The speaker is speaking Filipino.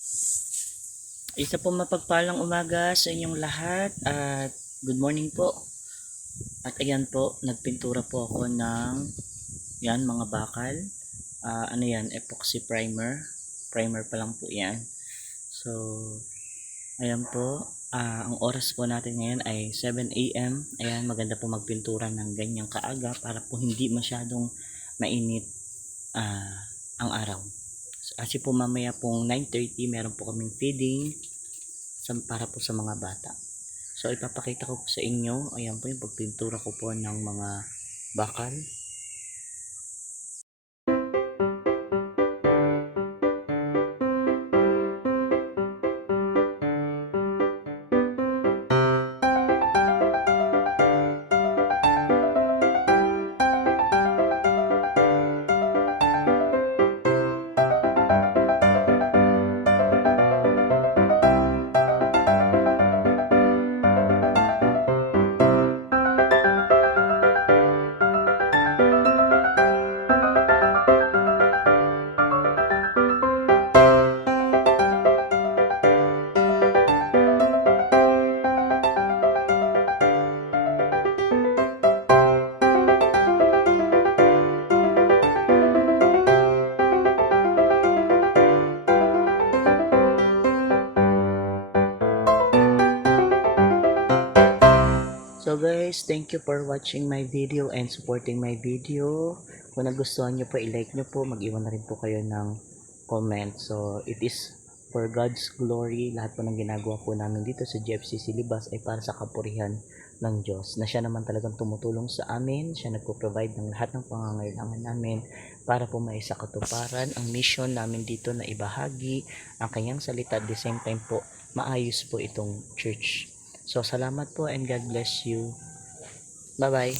Isa po mapagpalang umaga sa inyong lahat at good morning po. At ayan po, nagpintura po ako ng yan mga bakal. Ano yan, epoxy primer. Primer pa lang po yan. So, ayan po. Ang oras po natin ngayon ay 7 AM. Ayan, maganda po magpintura ng ganyang kaaga para po hindi masyadong mainit ang araw. Kasi po mamaya pong 9:30 meron po kaming feeding para po sa mga bata. So ipapakita ko po sa inyo, ayan po yung pagpintura ko po ng mga bakal. So guys, thank you for watching my video and supporting my video. Kung nagustuhan nyo po, i-like nyo po. Mag-iwan na rin po kayo ng comment. So it is for God's glory. Lahat po ng ginagawa po namin dito sa GFCC Libas ay para sa kapurihan ng Diyos. Na siya naman talagang tumutulong sa amin. Siya nagpo-provide ng lahat ng pangangailangan namin para po maisakatuparan ang mission namin dito na ibahagi ang kanyang salita at the same time po maayos po itong church. So salamat po and God bless you. Bye bye.